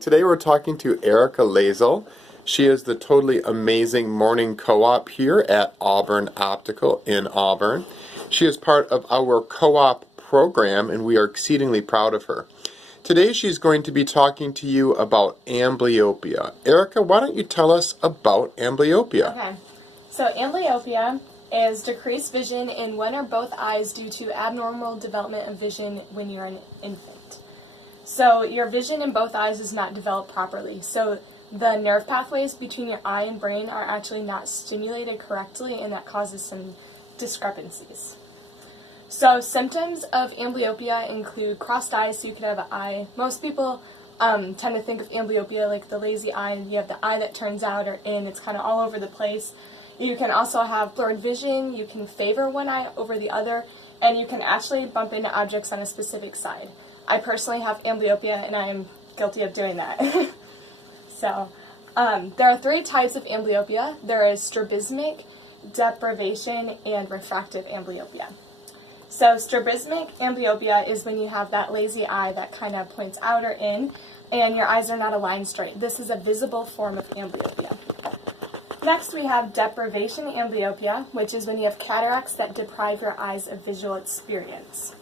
Today we're talking to Erica Loesel. She is the totally amazing morning co-op here at Auburn Optical in Auburn. She is part of our co-op program and we are exceedingly proud of her. Today she's going to be talking to you about amblyopia. Erica, why don't you tell us about amblyopia? Okay, so amblyopia is decreased vision in one or both eyes due to abnormal development of vision when you're an infant. So your vision in both eyes is not developed properly. So the nerve pathways between your eye and brain are actually not stimulated correctly, and that causes some discrepancies. So symptoms of amblyopia include crossed eyes, so you can have an eye. Most people tend to think of amblyopia like the lazy eye. You have the eye that turns out or in. It's kind of all over the place. You can also have blurred vision. You can favor one eye over the other, and you can actually bump into objects on a specific side. I personally have amblyopia, and I am guilty of doing that. So, there are three types of amblyopia. There is strabismic, deprivation, and refractive amblyopia. So, strabismic amblyopia is when you have that lazy eye that kind of points out or in, and your eyes are not aligned straight. This is a visible form of amblyopia. Next, we have deprivation amblyopia, which is when you have cataracts that deprive your eyes of visual experience.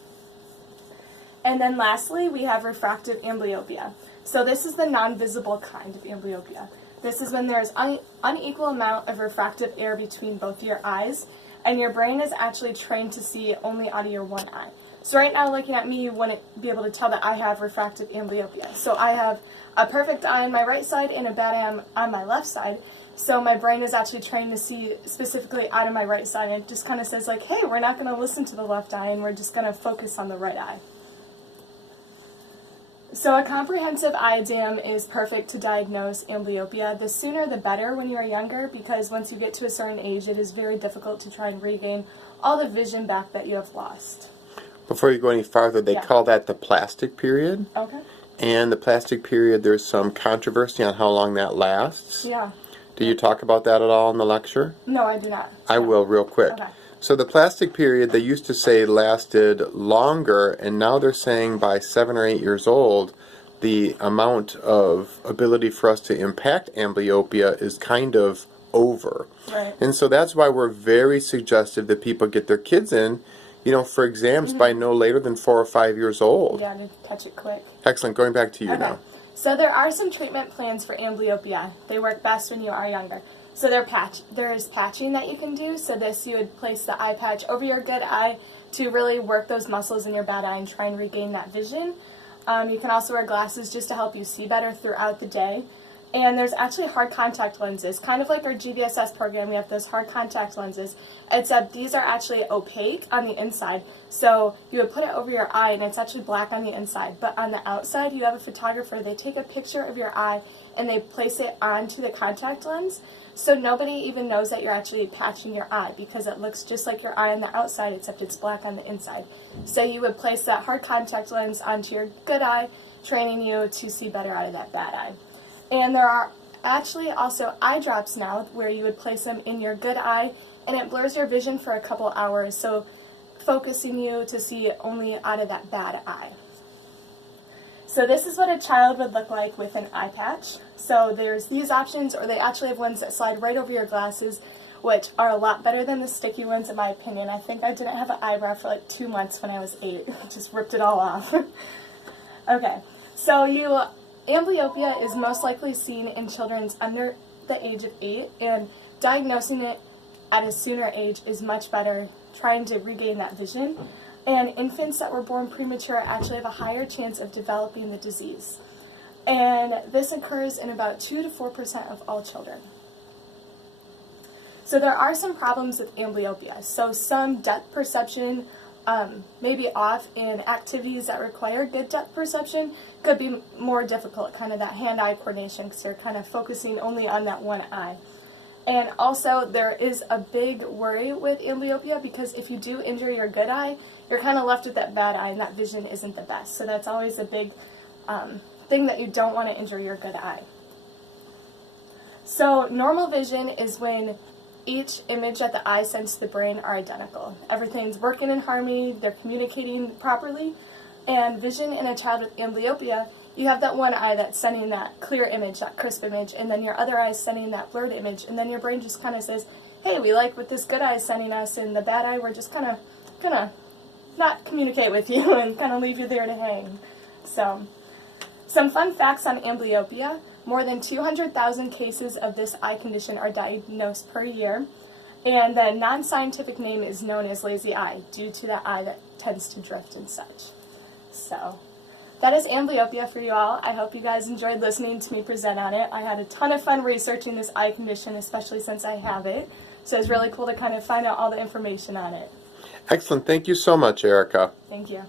And then lastly, we have refractive amblyopia. So this is the non-visible kind of amblyopia. This is when there is unequal amount of refractive air between both your eyes, and your brain is actually trained to see only out of your one eye. So right now, looking at me, you wouldn't be able to tell that I have refractive amblyopia. So I have a perfect eye on my right side and a bad eye on my left side. So my brain is actually trained to see specifically out of my right side, and it just kind of says like, hey, we're not going to listen to the left eye, and we're just going to focus on the right eye. So a comprehensive eye exam is perfect to diagnose amblyopia. The sooner the better when you're younger, because once you get to a certain age, it is very difficult to try and regain all the vision back that you have lost. Before you go any farther, they call that the plastic period. Okay. And the plastic period, there's some controversy on how long that lasts. Yeah. Do you talk about that at all in the lecture? No, I do not. I will real quick. Okay. So the plastic period, they used to say lasted longer, and now they're saying by 7 or 8 years old, the amount of ability for us to impact amblyopia is kind of over. Right. And so that's why we're very suggestive that people get their kids in, for exams by no later than 4 or 5 years old. Yeah, to catch it quick. Excellent. Going back to you now. So there are some treatment plans for amblyopia. They work best when you are younger. So there is patching that you can do. So this, you would place the eye patch over your good eye to really work those muscles in your bad eye and try and regain that vision. You can also wear glasses just to help you see better throughout the day. And there's actually hard contact lenses. Kind of like our GBSS program, we have those hard contact lenses, except these are actually opaque on the inside. So you would put it over your eye and it's actually black on the inside. But on the outside, you have a photographer, they take a picture of your eye and they place it onto the contact lens. So nobody even knows that you're actually patching your eye because it looks just like your eye on the outside, except it's black on the inside. So you would place that hard contact lens onto your good eye, training you to see better out of that bad eye. And there are actually also eye drops now where you would place them in your good eye, and it blurs your vision for a couple hours, so focusing you to see only out of that bad eye. So this is what a child would look like with an eye patch. So there's these options, or they actually have ones that slide right over your glasses, which are a lot better than the sticky ones in my opinion. I think I didn't have an eyebrow for like 2 months when I was 8. Just ripped it all off. Okay, so amblyopia is most likely seen in children under the age of 8, and diagnosing it at a sooner age is much better, trying to regain that vision. And infants that were born premature actually have a higher chance of developing the disease. And this occurs in about 2 to 4% of all children. So there are some problems with amblyopia. So some depth perception may be off, and activities that require good depth perception could be more difficult, kind of that hand-eye coordination, because you're kind of focusing only on that one eye. And also there is a big worry with amblyopia because if you do injure your good eye, you're kind of left with that bad eye, and that vision isn't the best. So that's always a big thing, that you don't want to injure your good eye. So normal vision is when each image that the eye sends to the brain are identical. Everything's working in harmony, they're communicating properly, and vision in a child with amblyopia you have that one eye that's sending that clear image, that crisp image, and then your other eye is sending that blurred image, and then your brain just kind of says, hey, we like what this good eye is sending us, and the bad eye, we're just kind of gonna not communicate with you and kind of leave you there to hang. So, some fun facts on amblyopia. More than 200,000 cases of this eye condition are diagnosed per year, and the non-scientific name is known as lazy eye due to that eye that tends to drift and such. So, that is amblyopia for you all. I hope you guys enjoyed listening to me present on it. I had a ton of fun researching this eye condition, especially since I have it. So it's really cool to kind of find out all the information on it. Excellent. Thank you so much, Erica. Thank you.